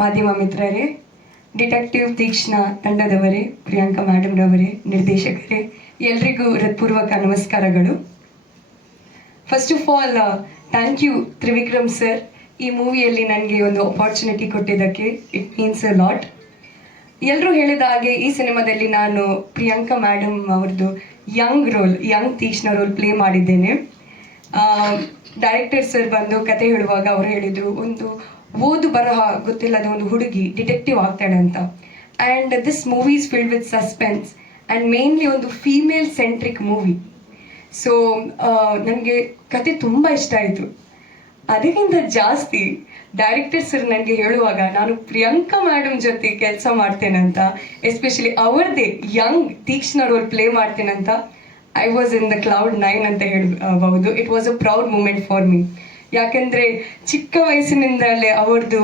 ಮಾಧ್ಯಮ ಮಿತ್ರರೇ, ಡಿಟೆಕ್ಟಿವ್ ತೀಕ್ಷ್ಣ ತಂಡದವರೇ, ಪ್ರಿಯಾಂಕಾ ಮೇಡಮ್ರವರೇ, ನಿರ್ದೇಶಕರೇ, ಎಲ್ರಿಗೂ ಹೃತ್ಪೂರ್ವಕ ನಮಸ್ಕಾರಗಳು. First of all thank you Trivikram sir, ಈ ಮೂವಿಯಲ್ಲಿ ನನಗೆ ಒಂದು ಅಪಾರ್ಚುನಿಟಿ ಕೊಟ್ಟಿದ್ದಕ್ಕೆ. It means a lot. ಎಲ್ಲರೂ ಹೇಳಿದ ಹಾಗೆ ಈ ಸಿನಿಮಾದಲ್ಲಿ ನಾನು ಪ್ರಿಯಾಂಕಾ ಮೇಡಮ್ ಅವ್ರದ್ದು ಯಂಗ್ ತೀಕ್ಷ್ಣ ರೋಲ್ ಪ್ಲೇ ಮಾಡಿದ್ದೇನೆ. ಡೈರೆಕ್ಟರ್ ಸರ್ ಬಂದು ಕತೆ ಹೇಳುವಾಗ ಅವರು ಹೇಳಿದರು, ಒಂದು ಓದು ಬರಹ ಗೊತ್ತಿಲ್ಲದ ಒಂದು ಹುಡುಗಿ ಡಿಟೆಕ್ಟಿವ್ ಆಗ್ತಾಳೆ ಅಂತ. And this movie is filled with suspense and mainly ಒಂದು ಫೀಮೇಲ್ ಸೆಂಟ್ರಿಕ್ ಮೂವಿ. ಸೊ ನನಗೆ ಕತೆ ತುಂಬ ಇಷ್ಟ ಆಯಿತು. ಅದಕ್ಕಿಂತ ಜಾಸ್ತಿ ಡೈರೆಕ್ಟರ್ ಸರ್ ನನಗೆ ಹೇಳುವಾಗ ನಾನು ಪ್ರಿಯಾಂಕಾ ಮೇಡಮ್ ಜೊತೆ ಕೆಲಸ ಮಾಡ್ತೇನೆ ಅಂತ, ಎಸ್ಪೆಷಲಿ ಅವರದೇ ಯಂಗ್ ತೀಕ್ಷ್ಣ ರೋಲ್ ಪ್ಲೇ ಮಾಡ್ತೇನೆ ಅಂತ, I was in the cloud 9 ಅಂತ ಹೇಳ್ಬಹುದು. It was a proud moment for me. ಯಾಕೆಂದರೆ ಚಿಕ್ಕ ವಯಸ್ಸಿನಿಂದಲೇ ಅವ್ರದ್ದು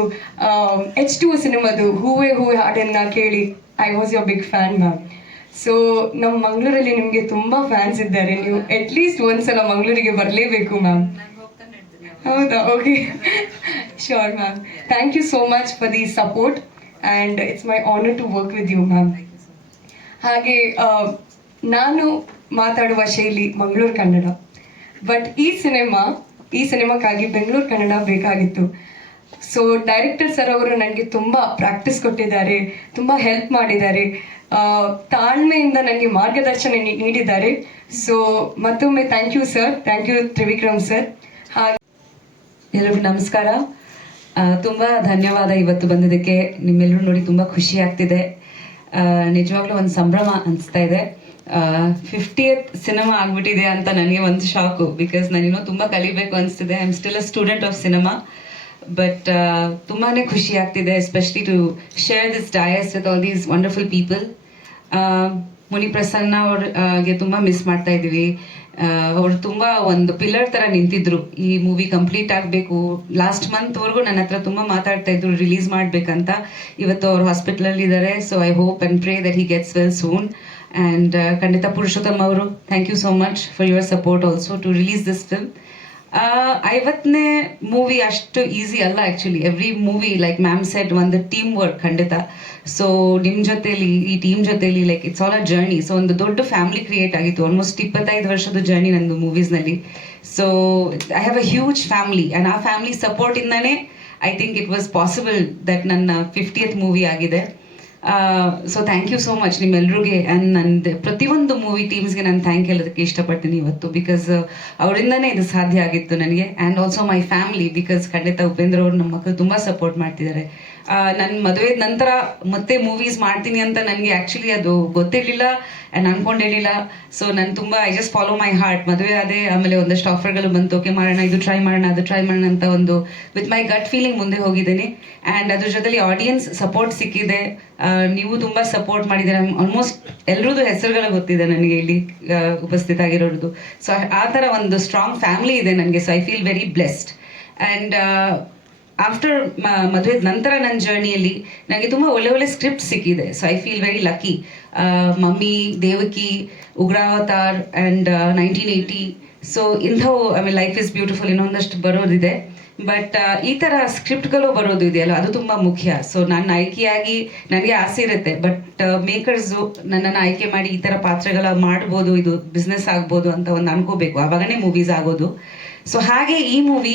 H2O ಸಿನಿಮಾದು ಹೂವೆ ಹಾಡನ್ನು ಕೇಳಿ I was your big fan ma'am. So ನಮ್ಮ ಮಂಗಳೂರಲ್ಲಿ ನಿಮಗೆ ತುಂಬ ಫ್ಯಾನ್ಸ್ ಇದ್ದಾರೆ. ನೀವು ಅಟ್ಲೀಸ್ಟ್ ಒಂದ್ಸಲ ಮಂಗಳೂರಿಗೆ ಬರಲೇಬೇಕು ಮ್ಯಾಮ್. ಹೌದಾ? Okay, sure ma'am. Thank you so much for the support and it's my honour to work with you ma'am. ಹಾಗೆ ನಾನು ಮಾತಾಡುವ ಶೈಲಿ ಮಂಗಳೂರು ಕನ್ನಡ, ಬಟ್ ಈ ಸಿನಿಮಾಕ್ಕಾಗಿ ಬೆಂಗಳೂರು ಕನ್ನಡ ಬೇಕಾಗಿತ್ತು. ಸೊ ಡೈರೆಕ್ಟರ್ ಸರ್ ಅವರು ನನಗೆ ತುಂಬ ಪ್ರಾಕ್ಟೀಸ್ ಕೊಟ್ಟಿದ್ದಾರೆ, ತುಂಬ ಹೆಲ್ಪ್ ಮಾಡಿದ್ದಾರೆ, ತಾಳ್ಮೆಯಿಂದ ನನಗೆ ಮಾರ್ಗದರ್ಶನ ನೀಡಿದ್ದಾರೆ. ಸೊ ಮತ್ತೊಮ್ಮೆ thank you sir, thank you Trivikram sir. ಹಾಗೆ ಎಲ್ಲರಿಗೂ ನಮಸ್ಕಾರ. ತುಂಬ ಧನ್ಯವಾದ ಇವತ್ತು ಬಂದಿದ್ದಕ್ಕೆ. ನಿಮ್ಮೆಲ್ಲರೂ ನೋಡಿ ತುಂಬ ಖುಷಿ ಆಗ್ತಿದೆ. ನಿಜವಾಗ್ಲೂ ಒಂದು ಸಂಭ್ರಮ ಅನಿಸ್ತಾ ಇದೆ. 50th ಸಿನಿಮಾ ಆಗ್ಬಿಟ್ಟಿದೆ ಅಂತ ನನಗೆ ಒಂದು ಶಾಕು. ಬಿಕಾಸ್ ನಾನಿನ್ನೂ ತುಂಬ ಕಲಿಬೇಕು ಅನಿಸ್ತಿದೆ. I am still a student of cinema. But ತುಂಬಾ ಖುಷಿ ಆಗ್ತಿದೆ, especially to share this dais with all these wonderful people. Muni Prasanna ಅವ್ರಿಗೆ ತುಂಬ ಮಿಸ್ ಮಾಡ್ತಾ ಇದ್ದೀವಿ. ಅವರು ತುಂಬ ಒಂದು ಪಿಲ್ಲರ್ ಥರ ನಿಂತಿದ್ರು. ಈ ಮೂವಿ ಕಂಪ್ಲೀಟ್ ಆಗಬೇಕು, ಲಾಸ್ಟ್ ಮಂತ್ವರೆಗೂ ನನ್ನ ಹತ್ರ ತುಂಬ ಮಾತಾಡ್ತಾ ಇದ್ರು ರಿಲೀಸ್ ಮಾಡಬೇಕಂತ. ಇವತ್ತು ಅವರು ಹಾಸ್ಪಿಟಲಲ್ಲಿ ಇದ್ದಾರೆ. So I hope and pray that he gets well soon. And ಖಂಡಿತ ಪುರುಷೋತ್ತಮ್ ಅವರು, thank you so much for your support also to release this film. 50ನೇ ಮೂವಿ ಅಷ್ಟು ಈಸಿ ಅಲ್ಲ actually. Every movie like ma'am said ಒಂದು team work ಖಂಡಿತ. So ನಿಮ್ಮ ಜೊತೆಲಿ, ಈ ಟೀಮ್ ಜೊತೆಲಿ like it's all a journey. So ಒಂದು ದೊಡ್ಡ ಫ್ಯಾಮಿಲಿ ಕ್ರಿಯೇಟ್ ಆಗಿತ್ತು. ಆಲ್ಮೋಸ್ಟ್ 25 ವರ್ಷದ ಜರ್ನಿ ನಂದು ಮೂವೀಸ್ನಲ್ಲಿ. So I have a huge family and ಆ ಫ್ಯಾಮಿಲಿ ಸಪೋರ್ಟಿಂದಾನೇ I think it was possible that ನನ್ನ 50th ಮೂವಿ ಆಗಿದೆ. So thank you so much ನಿಮ್ಮೆಲ್ರಿಗೆ. ಆ್ಯಂಡ್ ನಂದು ಪ್ರತಿಯೊಂದು ಮೂವಿ ಟೀಮ್ಸ್ಗೆ ನಾನು ಥ್ಯಾಂಕ್ ಹೇಳೋದಕ್ಕೆ ಇಷ್ಟಪಡ್ತೀನಿ ಇವತ್ತು. ಬಿಕಾಸ್ ಅವರಿಂದನೇ ಇದು ಸಾಧ್ಯ ಆಗಿತ್ತು ನನಗೆ. And also my family, because ಖಂಡಿತ ಉಪೇಂದ್ರ ಅವರು ನಮ್ಮ ಮಕ್ಕಳು ತುಂಬ ಸಪೋರ್ಟ್ ಮಾಡ್ತಿದ್ದಾರೆ. ನನ್ನ ಮದುವೆ ನಂತರ ಮತ್ತೆ ಮೂವೀಸ್ ಮಾಡ್ತೀನಿ ಅಂತ ನನಗೆ ಆ್ಯಕ್ಚುಲಿ ಅದು ಗೊತ್ತಿರಲಿಲ್ಲ ಆ್ಯಂಡ್ ಅನ್ಕೊಂಡಿರಲಿಲ್ಲ. ಸೊ ನಾನು ತುಂಬ I just follow my heart. ಮದುವೆ ಅದೇ, ಆಮೇಲೆ ಒಂದಷ್ಟು ಆಫರ್ಗಳು ಬಂತು. ಓಕೆ ಮಾಡೋಣ, ಇದು ಟ್ರೈ ಮಾಡೋಣ, ಅದು ಟ್ರೈ ಮಾಡೋಣ ಅಂತ ಒಂದು ವಿತ್ ಮೈ ಗಟ್ ಫೀಲಿಂಗ್ ಮುಂದೆ ಹೋಗಿದ್ದೀನಿ. ಆ್ಯಂಡ್ ಅದ್ರ ಜೊತೆಲಿ ಆಡಿಯನ್ಸ್ ಸಪೋರ್ಟ್ ಸಿಕ್ಕಿದೆ. ನೀವು ತುಂಬ ಸಪೋರ್ಟ್ ಮಾಡಿದ್ದೀರ. ಆಲ್ಮೋಸ್ಟ್ ಎಲ್ಲರದ್ದು ಹೆಸರುಗಳು ಗೊತ್ತಿದೆ ನನಗೆ ಇಲ್ಲಿ ಉಪಸ್ಥಿತ ಆಗಿರೋದು. ಸೊ ಆ ಥರ ಒಂದು ಸ್ಟ್ರಾಂಗ್ ಫ್ಯಾಮಿಲಿ ಇದೆ ನನಗೆ. So I feel very blessed. And after ಮದುವೆ ನಂತರ ನನ್ನ ಜರ್ನಿಯಲ್ಲಿ ನನಗೆ ತುಂಬ ಒಳ್ಳೆ ಸ್ಕ್ರಿಪ್ಟ್ ಸಿಕ್ಕಿದೆ. So I feel very lucky. Mummy, Devaki, Ugravatar and 1980. So ಇಂಥವು ಆಮೇಲೆ ಲೈಫ್ ಇಸ್ ಬ್ಯೂಟಿಫುಲ್ ಇನ್ನೊಂದಷ್ಟು ಬರೋದಿದೆ. ಬಟ್ ಈ ಥರ ಸ್ಕ್ರಿಪ್ಟ್ಗಳು ಬರೋದು ಇದೆಯಲ್ಲ, ಅದು ತುಂಬ ಮುಖ್ಯ. ಸೊ ನಾನು ಆಯ್ಕೆಯಾಗಿ ನನಗೆ ಆಸೆ ಇರುತ್ತೆ, ಬಟ್ ಮೇಕರ್ಸು ನನ್ನನ್ನು ಆಯ್ಕೆ ಮಾಡಿ ಈ ಥರ ಪಾತ್ರಗಳ ಮಾಡ್ಬೋದು, ಇದು ಬಿಸ್ನೆಸ್ ಆಗ್ಬೋದು ಅಂತ ಒಂದು ಅನ್ಕೋಬೇಕು, ಆವಾಗನೇ ಮೂವೀಸ್ ಆಗೋದು. ಸೊ ಹಾಗೆ ಈ ಮೂವಿ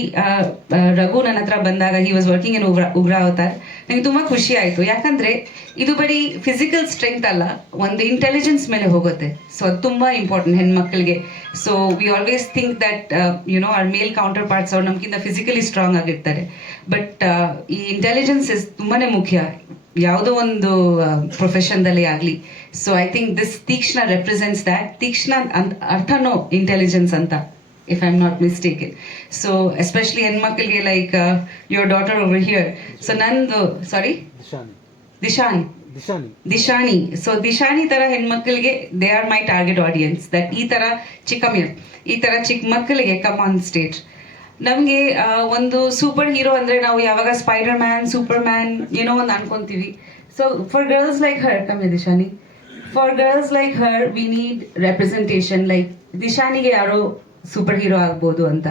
ರಘು ನನ್ನ ಹತ್ರ ಬಂದಾಗ, ಹಿ ವಾಸ್ ವರ್ಕಿಂಗ್ ಇನ್ ಉಗ್ರಾವತಾರ್, ನನಗೆ ತುಂಬ ಖುಷಿ ಆಯಿತು. ಯಾಕಂದರೆ ಇದು ಬರೀ ಫಿಸಿಕಲ್ ಸ್ಟ್ರೆಂತ್ ಅಲ್ಲ, ಒಂದು ಇಂಟೆಲಿಜೆನ್ಸ್ ಮೇಲೆ ಹೋಗುತ್ತೆ. ಸೊ ಅದು ತುಂಬ ಇಂಪಾರ್ಟೆಂಟ್ ಹೆಣ್ಮಕ್ಳಿಗೆ. So we always think that our male counterparts ಅವ್ರು ನಮ್ಗಿಂತ ಫಿಸಿಕಲಿ ಸ್ಟ್ರಾಂಗ್ ಆಗಿರ್ತಾರೆ. ಬಟ್ ಈ ಇಂಟೆಲಿಜೆನ್ಸ್ ಇಸ್ ತುಂಬಾ ಮುಖ್ಯ ಯಾವುದೋ ಒಂದು ಪ್ರೊಫೆಷನ್ದಲ್ಲಿ ಆಗಲಿ. So I think this Teekshna represents that. Teekshna ಅರ್ಥನೋ ಇಂಟೆಲಿಜೆನ್ಸ್ ಅಂತ, if I'm not mistaken. So especially ಹೆಣ್ಮಕ್ಳಿಗೆ like your daughter over here. So ನಂದು ದಿಶಾನಿ. ಸೊ ದಿಶಾನಿ ಥರ ಹೆಣ್ಮಕ್ಳಿಗೆ they are my target audience. That ಈ ಥರ ಚಿಕ್ಕ ಮಕ್ಕಳಿಗೆ ಕಮ್ ಆನ್ ಸ್ಟೇಜ್. ನಮಗೆ ಒಂದು ಸೂಪರ್ ಹೀರೋ ಅಂದರೆ ನಾವು ಯಾವಾಗ ಸ್ಪೈಡರ್ ಮ್ಯಾನ್, ಸೂಪರ್ ಮ್ಯಾನ್ ಏನೋ ಒಂದು ಅನ್ಕೊಂತೀವಿ. So for girls like her, ಕಮ್ಮಿ Dishani, for girls like her we need representation. Like ದಿಶಾನಿಗೆ ಯಾರೋ ಸೂಪರ್ ಹೀರೋ ಆಗ್ಬೋದು ಅಂತ.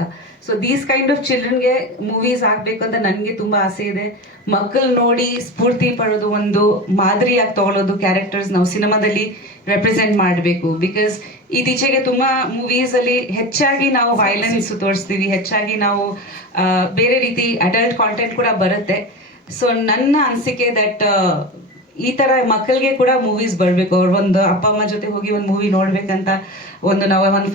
ಸೊ ದೀಸ್ ಕೈಂಡ್ ಆಫ್ ಚಿಲ್ಡ್ರನ್ಗೆ ಮೂವೀಸ್ ಆಗ್ಬೇಕು ಅಂತ ನನಗೆ ತುಂಬಾ ಆಸೆ ಇದೆ. ಮಕ್ಕಳು ನೋಡಿ ಸ್ಫೂರ್ತಿ ಪಡೋದು, ಒಂದು ಮಾದರಿಯಾಗಿ ತಗೊಳ್ಳೋದು ಕ್ಯಾರೆಕ್ಟರ್ಸ್ ನಾವು ಸಿನಿಮಾದಲ್ಲಿ ರೆಪ್ರೆಸೆಂಟ್ ಮಾಡಬೇಕು. ಬಿಕಾಸ್ ಇತ್ತೀಚೆಗೆ ತುಂಬಾ ಮೂವೀಸ್ ಅಲ್ಲಿ ಹೆಚ್ಚಾಗಿ ನಾವು ವೈಲೆನ್ಸ್ ತೋರಿಸ್ತೀವಿ, ಹೆಚ್ಚಾಗಿ ನಾವು ಬೇರೆ ರೀತಿ ಅಡಲ್ಟ್ ಕಾಂಟೆಂಟ್ ಕೂಡ ಬರುತ್ತೆ. ಸೊ ನನ್ನ ಅನಿಸಿಕೆ ದಟ್ ಈ ತರ ಮಕ್ಕಳಿಗೆ ಕೂಡ ಮೂವೀಸ್ ಬರಬೇಕು. ಅವ್ರ ಒಂದು ಅಪ್ಪ ಅಮ್ಮ ಜೊತೆ ಹೋಗಿ ಒಂದು ಮೂವಿ ನೋಡ್ಬೇಕಂತ, ನಾವು ಒಂದು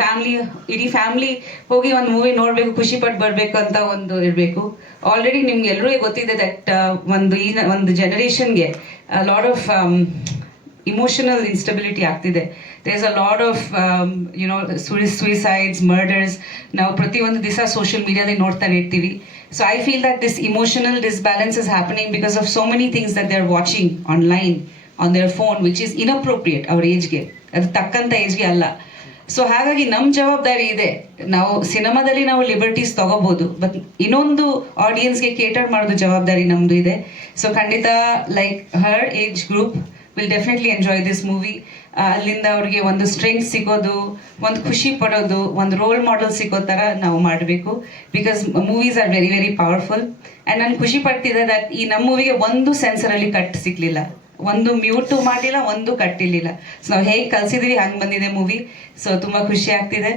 ಇಡೀ ಫ್ಯಾಮಿಲಿ ಹೋಗಿ ಒಂದು ಮೂವಿ ನೋಡ್ಬೇಕು, ಖುಷಿ ಪಟ್ಟು ಬರ್ಬೇಕು ಅಂತ ಒಂದು ಇರಬೇಕು. ಆಲ್ರೆಡಿ ನಿಮ್ಗೆ ಎಲ್ರಿಗೂ ಗೊತ್ತಿದೆ ದಟ್ ಒಂದು ಜನರೇಷನ್ಗೆ ಲಾಟ್ ಆಫ್ ಇಮೋಷನಲ್ ಇನ್ಸ್ಟೆಬಿಲಿಟಿ ಆಗ್ತಿದೆ. There is a lot of suicides, murders ನಾವು ಪ್ರತಿಯೊಂದು ದಿವಸ ಸೋಷಿಯಲ್ ಮೀಡಿಯಾದಲ್ಲಿ ನೋಡ್ತಾನೆ ಇರ್ತೀವಿ. So I feel that this emotional disbalance is happening because of so many things that they're watching online on their phone, which is inappropriate ಅವ್ರ ಏಜ್ಗೆ, ಅದು ತಕ್ಕಂತ ಏಜ್ಗೆ ಅಲ್ಲ. ಸೊ ಹಾಗಾಗಿ ನಮ್ಮ ಜವಾಬ್ದಾರಿ ಇದೆ. ನಾವು ಸಿನಿಮಾದಲ್ಲಿ ನಾವು ಲಿಬರ್ಟೀಸ್ ತಗೋಬಹುದು, ಬಟ್ ಇನ್ನೊಂದು ಆಡಿಯನ್ಸ್ಗೆ ಕೇಟರ್ ಮಾಡೋದು ಜವಾಬ್ದಾರಿ ನಮ್ದು ಇದೆ. ಸೊ ಖಂಡಿತ like her age group will definitely enjoy this movie. ಅಲ್ಲಿಂದ ಅವ್ರಿಗೆ ಒಂದು ಸ್ಟ್ರೆಂತ್ ಸಿಗೋದು, ಒಂದು ಖುಷಿ ಪಡೋದು, ಒಂದು ರೋಲ್ ಮಾಡೆಲ್ ಸಿಗೋ ಥರ ನಾವು ಮಾಡಬೇಕು. Because movies are very very powerful. And ನಾನು ಖುಷಿ ಪಡ್ತಿದ್ದೆ ದಟ್ ಈ ನಮ್ಮ ಮೂವಿಗೆ ಒಂದು ಸೆನ್ಸರಲ್ಲಿ ಕಟ್ ಸಿಗ್ಲಿಲ್ಲ, ಒಂದು ಮ್ಯೂಟು ಮಾಡಿಲ್ಲ, ಒಂದು ಕಟ್ಟಿರ್ಲಿಲ್ಲ. ಸೊ ನಾವು ಹೇಗೆ ಕಲ್ಸಿದೀವಿ ಹಂಗೆ ಬಂದಿದೆ ಮೂವಿ. ಸೊ ತುಂಬ ಖುಷಿ ಆಗ್ತಿದೆ.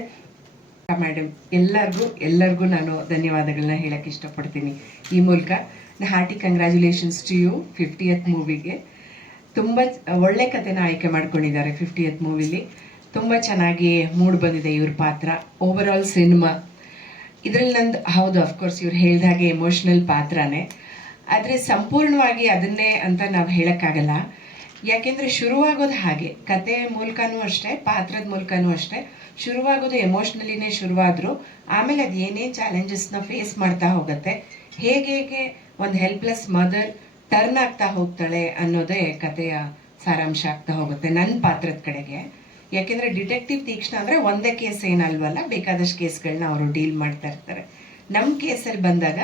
ಮೇಡಮ್, ಎಲ್ಲರಿಗೂ ನಾನು ಧನ್ಯವಾದಗಳನ್ನ ಹೇಳಕ್ಕೆ ಇಷ್ಟಪಡ್ತೀನಿ ಈ ಮೂಲಕ. Hearty congratulations to you 50th ಮೂವಿಗೆ. ತುಂಬ ಒಳ್ಳೆ ಕಥೆನ ಆಯ್ಕೆ ಮಾಡ್ಕೊಂಡಿದ್ದಾರೆ 50th ಮೂವಿಲಿ. ತುಂಬ ಚೆನ್ನಾಗಿ ಮೂಡ್ ಬಂದಿದೆ ಇವ್ರ ಪಾತ್ರ. ಓವರ್ ಆಲ್ ಸಿನಿಮಾ ಇದರಲ್ಲಿ ನಂದು ಹೌದು, ಅಫ್ಕೋರ್ಸ್ ಇವ್ರು ಹೇಳ್ದ ಹಾಗೆ ಎಮೋಷ್ನಲ್ ಪಾತ್ರನೇ. ಆದರೆ ಸಂಪೂರ್ಣವಾಗಿ ಅದನ್ನೇ ಅಂತ ನಾವು ಹೇಳೋಕ್ಕಾಗಲ್ಲ. ಯಾಕೆಂದರೆ ಶುರುವಾಗೋದು ಹಾಗೆ, ಕತೆ ಮೂಲಕನೂ ಅಷ್ಟೇ, ಪಾತ್ರದ ಮೂಲಕನೂ ಅಷ್ಟೇ. ಶುರುವಾಗೋದು ಎಮೋಷ್ನಲಿನೇ ಶುರುವಾದರೂ ಆಮೇಲೆ ಅದು ಏನೇನು ಚಾಲೆಂಜಸ್ನ ಫೇಸ್ ಮಾಡ್ತಾ ಹೋಗುತ್ತೆ, ಹೇಗೆ ಒಂದು ಹೆಲ್ಪ್ಲೆಸ್ ಮದರ್ ಟರ್ನ್ ಆಗ್ತಾ ಹೋಗ್ತಾಳೆ ಅನ್ನೋದೇ ಕಥೆಯ ಸಾರಾಂಶ ಆಗ್ತಾ ಹೋಗುತ್ತೆ ನನ್ನ ಪಾತ್ರದ ಕಡೆಗೆ. ಯಾಕೆಂದರೆ ಡಿಟೆಕ್ಟಿವ್ ತೀಕ್ಷ್ಣ ಅಂದರೆ ಒಂದೇ ಕೇಸ್ ಏನಲ್ವಲ್ಲ, ಬೇಕಾದಷ್ಟು ಕೇಸ್ಗಳನ್ನ ಅವರು ಡೀಲ್ ಮಾಡ್ತಾ ಇರ್ತಾರೆ. ನಮ್ಮ ಕೇಸಲ್ಲಿ ಬಂದಾಗ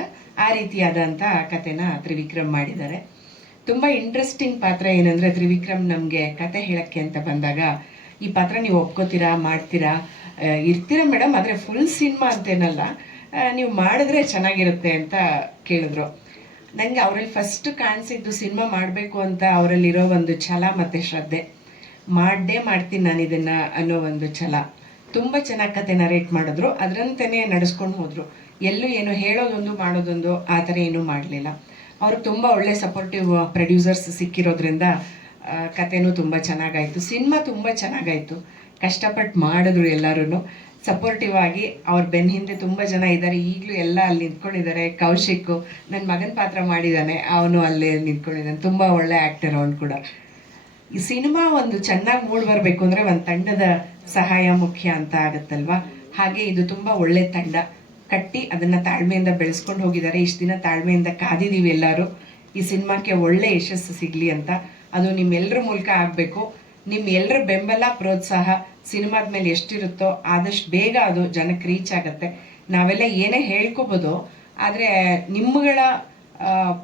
ಆ ರೀತಿಯಾದಂಥ ಕಥೆನ ತ್ರಿವಿಕ್ರಮ್ ಮಾಡಿದ್ದಾರೆ. ತುಂಬ ಇಂಟ್ರೆಸ್ಟಿಂಗ್ ಪಾತ್ರ ಏನಂದರೆ, ತ್ರಿವಿಕ್ರಮ್ ನಮಗೆ ಕತೆ ಹೇಳೋಕ್ಕೆ ಅಂತ ಬಂದಾಗ, ಈ ಪಾತ್ರ ನೀವು ಒಪ್ಕೋತೀರಾ, ಮಾಡ್ತೀರಾ, ಇರ್ತೀರಾ ಮೇಡಮ್, ಆದರೆ ಫುಲ್ ಸಿನಿಮಾ ಅಂತೇನಲ್ಲ, ನೀವು ಮಾಡಿದ್ರೆ ಚೆನ್ನಾಗಿರುತ್ತೆ ಅಂತ ಕೇಳಿದ್ರು. ನನಗೆ ಅವರಲ್ಲಿ ಫಸ್ಟ್ ಕಾಣಿಸಿದ್ದು ಸಿನಿಮಾ ಮಾಡಬೇಕು ಅಂತ ಅವರಲ್ಲಿರೋ ಒಂದು ಛಲ ಮತ್ತು ಶ್ರದ್ಧೆ. ಮಾಡ್ತೀನಿ ನಾನು ಇದನ್ನು ಅನ್ನೋ ಒಂದು ಛಲ. ತುಂಬ ಚೆನ್ನಾಗಿ ಕತೆ ನರೇಟ್ ಮಾಡಿದ್ರು, ಅದರಂತೆಯೇ ನಡೆಸ್ಕೊಂಡು ಹೋದರು. ಎಲ್ಲೂ ಏನು ಹೇಳೋದೊಂದು ಮಾಡೋದೊಂದು ಆ ಥರ ಏನೂ ಮಾಡಲಿಲ್ಲ. ಅವ್ರಿಗೆ ತುಂಬ ಒಳ್ಳೆ ಸಪೋರ್ಟಿವ್ ಪ್ರೊಡ್ಯೂಸರ್ಸ್ ಸಿಕ್ಕಿರೋದ್ರಿಂದ ಕತೆನೂ ತುಂಬ ಚೆನ್ನಾಗಾಯಿತು, ಸಿನಿಮಾ ತುಂಬ ಚೆನ್ನಾಗಾಯಿತು. ಕಷ್ಟಪಟ್ಟು ಮಾಡಿದ್ರು ಎಲ್ಲರೂ ಸಪೋರ್ಟಿವ್ ಆಗಿ. ಅವ್ರ ಬೆನ್ನ ಹಿಂದೆ ತುಂಬ ಜನ ಇದ್ದಾರೆ, ಈಗಲೂ ಎಲ್ಲ ಅಲ್ಲಿ ನಿಂತ್ಕೊಂಡಿದ್ದಾರೆ. ಕೌಶಿಕ್ ನನ್ನ ಮಗನ ಪಾತ್ರ ಮಾಡಿದ್ದಾನೆ, ಅವನು ಅಲ್ಲೇ ನಿಂತ್ಕೊಂಡಿದ್ದಾನೆ, ತುಂಬ ಒಳ್ಳೆ ಆ್ಯಕ್ಟರ್ ಅವನು ಕೂಡ. ಈ ಸಿನಿಮಾ ಒಂದು ಚೆನ್ನಾಗಿ ಮೂಡ್ ಬರಬೇಕು ಅಂದರೆ ಒಂದು ತಂಡದ ಸಹಾಯ ಮುಖ್ಯ ಅಂತ ಆಗುತ್ತಲ್ವಾ. ಹಾಗೆ ಇದು ತುಂಬ ಒಳ್ಳೆ ತಂಡ ಕಟ್ಟಿ ಅದನ್ನು ತಾಳ್ಮೆಯಿಂದ ಬೆಳೆಸ್ಕೊಂಡು ಹೋಗಿದ್ದಾರೆ. ಇಷ್ಟು ದಿನ ತಾಳ್ಮೆಯಿಂದ ಕಾದಿದ್ದೀವಿ ಎಲ್ಲರೂ ಈ ಸಿನಿಮಾಕ್ಕೆ ಒಳ್ಳೆ ಯಶಸ್ಸು ಸಿಗಲಿ ಅಂತ. ಅದು ನಿಮ್ಮೆಲ್ಲರ ಮೂಲಕ ಆಗಬೇಕು. ನಿಮ್ಮ ಎಲ್ಲರ ಬೆಂಬಲ, ಪ್ರೋತ್ಸಾಹ ಸಿನಿಮಾದ ಮೇಲೆ ಎಷ್ಟಿರುತ್ತೋ ಆದಷ್ಟು ಬೇಗ ಅದು ಜನಕ್ಕೆ ರೀಚ್ ಆಗುತ್ತೆ. ನಾವೆಲ್ಲ ಏನೇ ಹೇಳ್ಕೊಬೋದು, ಆದರೆ ನಿಮ್ಮಗಳ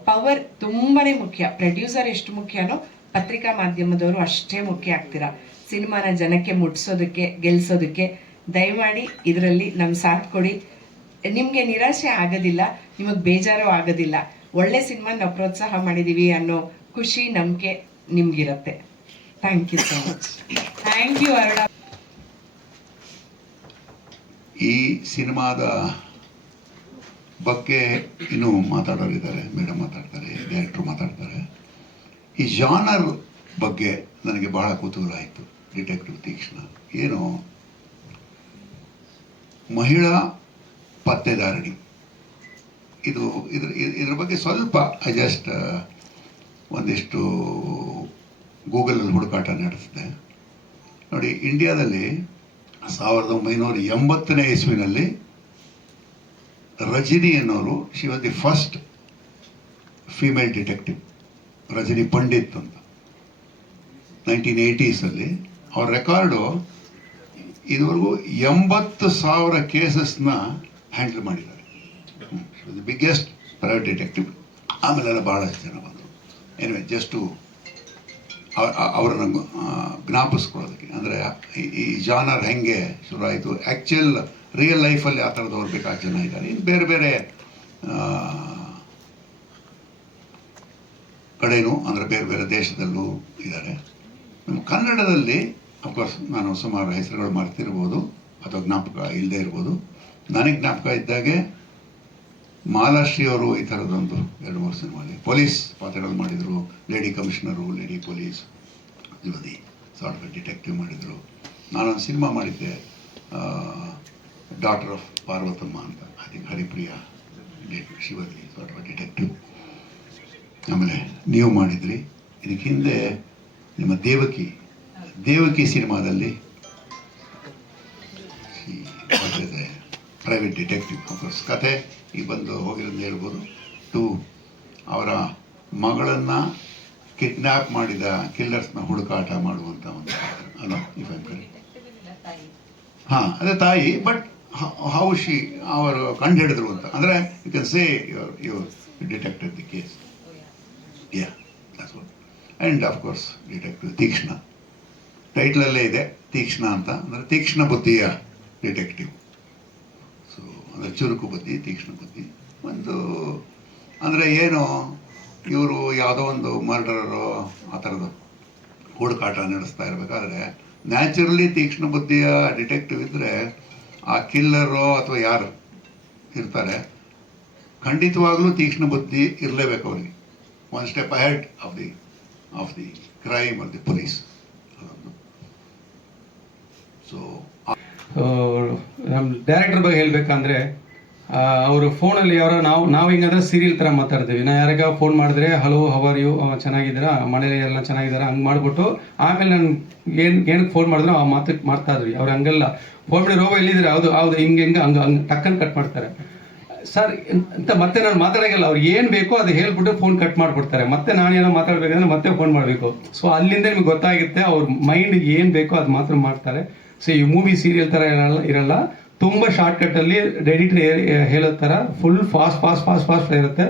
ಪವರ್ ತುಂಬಾ ಮುಖ್ಯ. ಪ್ರೊಡ್ಯೂಸರ್ ಎಷ್ಟು ಮುಖ್ಯನೋ ಪತ್ರಿಕಾ ಮಾಧ್ಯಮದವರು ಅಷ್ಟೇ ಮುಖ್ಯ ಆಗ್ತೀರಾ ಸಿನಿಮಾನ ಜನಕ್ಕೆ ಮುಟ್ಸೋದಕ್ಕೆ, ಗೆಲ್ಲಿಸೋದಕ್ಕೆ. ದಯಮಾಡಿ ಇದರಲ್ಲಿ ನಮ್ಮ ಸಾಥ್ ಕೊಡಿ. ನಿಮಗೆ ನಿರಾಶೆ ಆಗೋದಿಲ್ಲ, ನಿಮಗೆ ಬೇಜಾರು ಆಗೋದಿಲ್ಲ. ಒಳ್ಳೆ ಸಿನಿಮಾ ನಾವು ಪ್ರೋತ್ಸಾಹ ಮಾಡಿದ್ದೀವಿ ಅನ್ನೋ ಖುಷಿ, ನಂಬಿಕೆ ನಿಮ್ಗಿರುತ್ತೆ. Thank you so much. Thank you Aruna. ಈ ಸಿನಿಮಾದ ಬಗ್ಗೆ ಇನ್ನೂ ಮಾತಾಡೋರಿದ್ದಾರೆ, ಮೇಡಮ್ ಮಾತಾಡ್ತಾರೆ, ಡೈರೆಕ್ಟ್ರು ಮಾತಾಡ್ತಾರೆ. ಈ ಜಾನರ್ ಬಗ್ಗೆ ನನಗೆ ಬಹಳ ಕುತೂಹಲ ಆಯಿತು. ಡಿಟೆಕ್ಟಿವ್ ತೀಕ್ಷ್ಣ ಏನು ಮಹಿಳಾ ಪತ್ತೆದಾರಣಿ, ಇದ್ರ ಬಗ್ಗೆ ಸ್ವಲ್ಪ ಜಸ್ಟ್ ಒಂದಿಷ್ಟು ಗೂಗಲಲ್ಲಿ ಹುಡುಕಾಟ ನಡೆಸಿದೆ. ನೋಡಿ, ಇಂಡಿಯಾದಲ್ಲಿ 1980ನೇ ಇಸ್ವಿನಲ್ಲಿ ರಜನಿ ಅನ್ನೋರು, she was the first female detective, Rajani Pandit ಅಂತ. 1980s ಅವ್ರ ರೆಕಾರ್ಡು ಇದುವರೆಗೂ 80,000 ಕೇಸಸ್ನ ಹ್ಯಾಂಡಲ್ ಮಾಡಿದ್ದಾರೆ. The biggest private detective. ಆಮೇಲೆಲ್ಲ ಭಾಳಷ್ಟು ಜನ ಬಂದರು. ಎನಿವೆ, ಜಸ್ಟು ಅವರನ್ನು ಜ್ಞಾಪಿಸ್ಕೊಳ್ಳೋದಕ್ಕೆ. ಅಂದರೆ ಈ ಜಾನರ್ ಹೆಂಗೆ ಶುರು ಆಯಿತು, ಆ್ಯಕ್ಚುಯಲ್ ರಿಯಲ್ ಲೈಫಲ್ಲಿ ಆ ಥರದವ್ರು ಬೇಕಾದ ಜನ ಇದ್ದಾರೆ. ಇನ್ನು ಬೇರೆ ಬೇರೆ ಕಡೆನೂ ಅಂದರೆ ಬೇರೆ ಬೇರೆ ದೇಶದಲ್ಲೂ ಇದ್ದಾರೆ. ನಮ್ಮ ಕನ್ನಡದಲ್ಲಿ ಅಫ್ಕೋರ್ಸ್ ನಾನು ಸುಮಾರು ಹೆಸರುಗಳು ಮಾಡ್ತಿರ್ಬೋದು ಅಥವಾ ಜ್ಞಾಪಕ ಇಲ್ಲದೆ ಇರ್ಬೋದು. ನನಗೆ ಜ್ಞಾಪಕ ಇದ್ದಾಗೆ ಮಾಲಾಶ್ರೀ ಅವರು ಈ ಥರದೊಂದು 2-3 ಸಿನಿಮಾಲಿ ಪೊಲೀಸ್ ಪಾತ್ರಗಳು ಮಾಡಿದರು. ಲೇಡಿ ಕಮಿಷನರು, ಲೇಡಿ ಪೊಲೀಸ್, ಯುವತಿ ಸಾರ್ಟ್ ಆಫ್ ಡಿಟೆಕ್ಟಿವ್ ಮಾಡಿದರು. ನಾನೊಂದು ಸಿನಿಮಾ ಮಾಡಿದ್ದೆ, ಡಾಟರ್ ಆಫ್ ಪಾರ್ವತಮ್ಮ ಅಂತ, ಐ ಥಿಂಕ್ ಹರಿಪ್ರಿಯಾ ಶಿವತಿ ಸಾರ್ಟ್ ಆಫ್ ಡಿಟೆಕ್ಟಿವ್. ಆಮೇಲೆ ನೀವು ಮಾಡಿದ್ರಿ. ಇದಕ್ಕೆ ಹಿಂದೆ ನಿಮ್ಮ ದೇವಕಿ ಸಿನಿಮಾದಲ್ಲಿ ಪ್ರೈವೇಟ್ ಡಿಟೆಕ್ಟಿವ್ ಅಫ್ಕೋರ್ಸ್ ಕತೆ ಈಗ ಬಂದು ಹೋಗಿರೋದು ಹೇಳ್ಬೋದು. 2 ಅವರ ಮಗಳನ್ನು ಕಿಡ್ನ್ಯಾಪ್ ಮಾಡಿದ ಕಿಲ್ಲರ್ಸ್ನ ಹುಡುಕಾಟ ಮಾಡುವಂಥ ಒಂದು ಅಲ್ಲ ಇಫ್ ಐ ಕರೆಕ್ಟ್. ಹಾಂ, ಅದೇ ತಾಯಿ. ಬಟ್ ಹೌ ಶಿ ಅವರು ಕಂಡು ಹಿಡಿದ್ರು ಅಂತ ಅಂದರೆ you can say your detected the case. Yeah, that's what. And of course detective Teekshna, ಟೈಟ್ಲಲ್ಲೇ ಇದೆ ತೀಕ್ಷ್ಣ ಅಂತ, ಅಂದರೆ ತೀಕ್ಷ್ಣ ಬುದ್ಧಿಯ ಡಿಟೆಕ್ಟಿವ್. ಸೊ ಅಂದರೆ ಚುರುಕು ಬುದ್ಧಿ, ತೀಕ್ಷ್ಣ ಬುದ್ಧಿ. ಒಂದು ಅಂದರೆ ಏನು, ಇವರು ಯಾವುದೋ ಒಂದು ಮರ್ಡರರು ಆ ಥರದ ಹುಡುಕಾಟ ನಡೆಸ್ತಾ ಇರಬೇಕಾದ್ರೆ ನ್ಯಾಚುರಲಿ ತೀಕ್ಷ್ಣ ಬುದ್ಧಿಯ ಡಿಟೆಕ್ಟಿವ್ ಇದ್ದರೆ ಆ ಕಿಲ್ಲರು ಅಥವಾ ಯಾರು ಇರ್ತಾರೆ ಖಂಡಿತವಾಗ್ಲೂ ತೀಕ್ಷ್ಣ ಬುದ್ಧಿ ಇರಲೇಬೇಕು ಅವರಿಗೆ. One step ahead of the crime R the police. So ನಮ್ಮ ಡೈರೆಕ್ಟರ್ ಬಗ್ಗೆ ಹೇಳ್ಬೇಕಂದ್ರೆ ಅವರು ಫೋನಲ್ಲಿ ಯಾರೋ ನಾವು ಹಿಂಗಂದ್ರೆ ಸೀರಿಯಲ್ ಥರ ಮಾತಾಡ್ತೀವಿ. ನಾ ಯಾರಿಗ ಫೋನ್ ಮಾಡಿದ್ರೆ ಹಲೋ ಹವರ್ ಯು, ಚೆನ್ನಾಗಿದ್ದೀರಾ, ಮನೇಲಿ ಎಲ್ಲ ಚೆನ್ನಾಗಿದ್ದಾರೆ ಹಂಗೆ ಮಾಡಿಬಿಟ್ಟು ಆಮೇಲೆ ನಾನು ಏನಕ್ಕೆ ಫೋನ್ ಮಾಡಿದ್ರು ಆ ಮಾಡ್ತಾ ಇದ್ವಿ. ಅವ್ರು ಹಂಗೆಲ್ಲ ಫೋನ್ ಮಾಡಿ ರೋಗ ಎಲ್ಲಿದ್ದೀರಾ, ಹೌದು ಹಿಂಗೆ ಹಂಗೆ ಟಕ್ಕನ್ ಕಟ್ ಮಾಡ್ತಾರೆ ಸರ್ ಅಂತ. ಮತ್ತೆ ನಾನು ಮಾತಾಡೋಂಗಿಲ್ಲ, ಅವ್ರು ಏನು ಬೇಕೋ ಅದು ಹೇಳ್ಬಿಟ್ಟು ಫೋನ್ ಕಟ್ ಮಾಡಿಬಿಡ್ತಾರೆ. ಮತ್ತೆ ನಾನೇನೋ ಮಾತಾಡ್ಬೇಕಂದ್ರೆ ಮತ್ತೆ ಫೋನ್ ಮಾಡಬೇಕು. ಸೊ ಅಲ್ಲಿಂದ ನಿಮ್ಗೆ ಗೊತ್ತಾಗುತ್ತೆ ಅವ್ರ ಮೈಂಡ್ಗೆ ಏನು ಬೇಕೋ ಅದು ಮಾತ್ರ ಮಾಡ್ತಾರೆ. ಸೊ ಈ ಮೂವಿ ಸೀರಿಯಲ್ ಥರ ಇರಲ್ಲ, ತುಂಬ ಶಾರ್ಟ್ಕಟ್ಟಲ್ಲಿ ಎಡಿಟರ್ ಹೇಳೋ ಥರ ಫುಲ್ ಫಾಸ್ಟ್ ಇರುತ್ತೆ.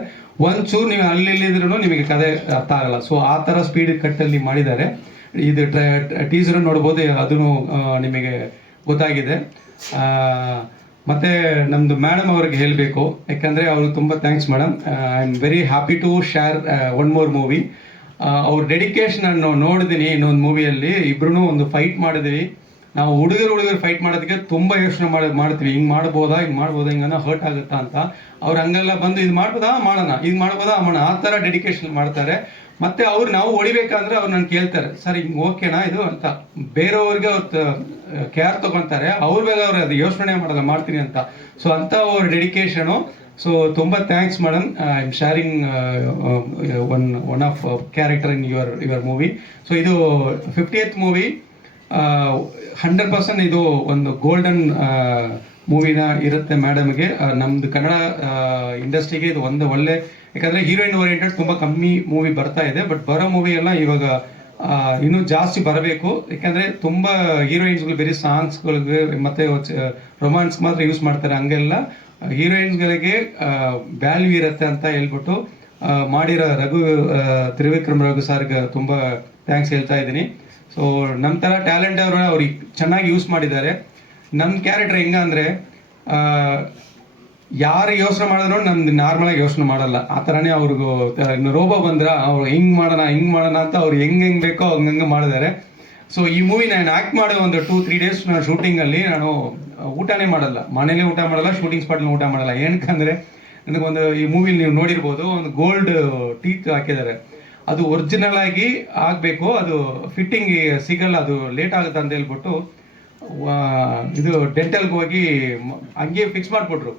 ಒಂಚೂರು ನೀವು ಅಲ್ಲಿದ್ರೂ ನಿಮಗೆ ಕತೆ ಅರ್ಥ ಆಗಲ್ಲ. ಸೊ ಆ ಥರ ಸ್ಪೀಡ್ ಕಟ್ಟಲ್ಲಿ ಮಾಡಿದ್ದಾರೆ. ಇದು ಟೀಸರ್ ನೋಡ್ಬೋದು, ಅದೂ ನಿಮಗೆ ಗೊತ್ತಾಗಿದೆ. ಮತ್ತು ನಮ್ಮದು ಮೇಡಮ್ ಅವ್ರಿಗೆ ಹೇಳಬೇಕು, ಯಾಕಂದರೆ ಅವರು ತುಂಬ thanks madam. I am very happy to share one more movie. ಅವ್ರ ಡೆಡಿಕೇಶನ್ ನಾನು ನೋಡಿದ್ದೀನಿ ಇನ್ನೊಂದು ಮೂವಿಯಲ್ಲಿ. ಇಬ್ರು ಒಂದು ಫೈಟ್ ಮಾಡಿದ್ವಿ ನಾವು. ಹುಡುಗರು ಫೈಟ್ ಮಾಡೋದಕ್ಕೆ ತುಂಬ ಯೋಚನೆ ಮಾಡ್ತೀವಿ, ಹಿಂಗೆ ಮಾಡ್ಬೋದಾ ಹಿಂಗನ್ನ ಹರ್ಟ್ ಆಗುತ್ತಾ ಅಂತ. ಅವ್ರು ಹಂಗೆಲ್ಲ ಬಂದು ಇದು ಮಾಡ್ಬೋದಾ ಮಾಡೋಣ, ಹಿಂಗೆ ಮಾಡ್ಬೋದಾ ಮಾಡೋಣ, ಆ ಥರ ಡೆಡಿಕೇಶನ್ ಮಾಡ್ತಾರೆ. ಮತ್ತೆ ಅವ್ರು ನಾವು ಹೊಡಿಬೇಕಂದ್ರೆ ಅವ್ರು ನಾನು ಕೇಳ್ತಾರೆ, ಸರ್ ಹಿಂಗೆ ಓಕೆನಾ ಇದು ಅಂತ. ಬೇರೆಯವ್ರಿಗೆ ಅವ್ರು ಕೇರ್ ತಗೊತಾರೆ, ಅವ್ರ ಮೇಲೆ ಅವ್ರು ಅದು ಯೋಚನೆ ಮಾಡಲ್ಲ, ಮಾಡ್ತೀನಿ ಅಂತ. ಸೊ ಅಂತ ಅವ್ರ ಡೆಡಿಕೇಶನು. ಸೊ ತುಂಬ thanks madam. I am sharing one of character in your movie. So ಇದು 50th ಮೂವಿ. 100% ಇದು ಒಂದು ಗೋಲ್ಡನ್ ಮೂವಿನ ಇರುತ್ತೆ ಮೇಡಮ್ಗೆ. ನಮ್ದು ಕನ್ನಡ ಇಂಡಸ್ಟ್ರಿಗೆ ಇದು ಒಂದು ಒಳ್ಳೆ, ಯಾಕಂದರೆ ಹೀರೋಯಿನ್ ಓರಿಯೆಂಟೆಡ್ ತುಂಬ ಕಮ್ಮಿ ಮೂವಿ ಬರ್ತಾ ಇದೆ. ಬಟ್ ಬರೋ ಮೂವಿ ಎಲ್ಲ ಇವಾಗ ಇನ್ನೂ ಜಾಸ್ತಿ ಬರಬೇಕು. ಯಾಕಂದರೆ ತುಂಬ ಹೀರೋಯಿನ್ಸ್ಗಳು ಬೇರೆ ಸಾಂಗ್ಸ್ಗಳಿಗೆ ಮತ್ತು ರೊಮ್ಯಾನ್ಸ್ ಮಾತ್ರ ಯೂಸ್ ಮಾಡ್ತಾರೆ. ಹಂಗೆಲ್ಲ ಹೀರೋಯಿನ್ಸ್ಗಳಿಗೆ ವ್ಯಾಲ್ಯೂ ಇರುತ್ತೆ ಅಂತ ಹೇಳ್ಬಿಟ್ಟು ಮಾಡಿರೋ ತ್ರಿವಿಕ್ರಮ್ ರಘು ಸರ್ಗೆ ತುಂಬ ಥ್ಯಾಂಕ್ಸ್ ಹೇಳ್ತಾ ಇದ್ದೀನಿ. ಸೊ ನಮ್ಮ ಥರ ಟ್ಯಾಲೆಂಟ್ ಅವ್ರಿಗೆ ಚೆನ್ನಾಗಿ ಯೂಸ್ ಮಾಡಿದ್ದಾರೆ. ನಮ್ಮ ಕ್ಯಾರೆಕ್ಟರ್ ಹೆಂಗಂದರೆ ಯಾರು ಯೋಚನೆ ಮಾಡಿದ್ರು ನಮ್ದು ನಾರ್ಮಲಾಗಿ ಯೋಚನೆ ಮಾಡಲ್ಲ, ಆ ಥರನೇ ಅವ್ರಿಗೂ ರೋಬೋ ಬಂದ್ರೆ ಅವ್ರು ಹಿಂಗೆ ಮಾಡೋಣ ಅಂತ ಅವ್ರು ಹೆಂಗೆ ಬೇಕೋ ಹಂಗೆ ಮಾಡಿದ್ದಾರೆ. ಸೊ ಈ ಮೂವಿ ನಾನು ಆ್ಯಕ್ಟ್ ಮಾಡೋ ಒಂದು 2-3 ಡೇಸ್ ನಾನು ಶೂಟಿಂಗಲ್ಲಿ ನಾನು ಊಟನೇ ಮಾಡಲ್ಲ, ಮನೇಲಿ ಊಟ ಮಾಡಲ್ಲ, ಶೂಟಿಂಗ್ ಸ್ಪಾಟ್ಲಿ ಊಟ ಮಾಡಲ್ಲ. ಏನಕ್ಕಂದರೆ ನನಗೊಂದು ಈ ಮೂವಿಲಿ ನೀವು ನೋಡಿರ್ಬೋದು, ಒಂದು ಗೋಲ್ಡ್ ಟೀತ್ ಹಾಕಿದ್ದಾರೆ. ಅದು ಒರಿಜಿನಲ್ ಆಗಿ ಆಗಬೇಕು, ಅದು ಫಿಟ್ಟಿಂಗ್ ಸಿಗಲ್ಲ, ಅದು ಲೇಟ್ ಆಗುತ್ತೆ ಅಂತ ಹೇಳ್ಬಿಟ್ಟು ಇದು ಡೆಂಟಲ್ಗೆ ಹೋಗಿ ಹಂಗೆ ಫಿಕ್ಸ್ ಮಾಡಿಬಿಟ್ರು.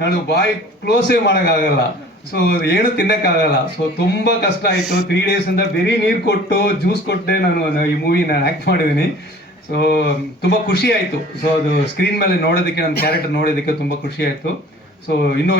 ನಾನು ಬಾಯಿ ಕ್ಲೋಸೇ ಮಾಡೋಕ್ಕಾಗಲ್ಲ, ಸೊ ಏನು ತಿನ್ನೋಕ್ಕಾಗಲ್ಲ. ಸೊ ತುಂಬ ಕಷ್ಟ ಆಯಿತು. 3 ಡೇಸಿಂದ ಬರೀ ನೀರು ಕೊಟ್ಟು ಜ್ಯೂಸ್ ಕೊಟ್ಟೆ ನಾನು ಈ ಮೂವಿ ನಾನು ಆ್ಯಕ್ಟ್ ಮಾಡಿದ್ದೀನಿ. ಸೊ ತುಂಬ ಖುಷಿ ಆಯಿತು. ಸೊ ಅದು ಸ್ಕ್ರೀನ್ ಮೇಲೆ ನೋಡೋದಕ್ಕೆ, ನನ್ನ ಕ್ಯಾರೆಕ್ಟರ್ ನೋಡೋದಕ್ಕೆ ತುಂಬ ಖುಷಿ ಆಯಿತು. ಸೊ ಇನ್ನೂ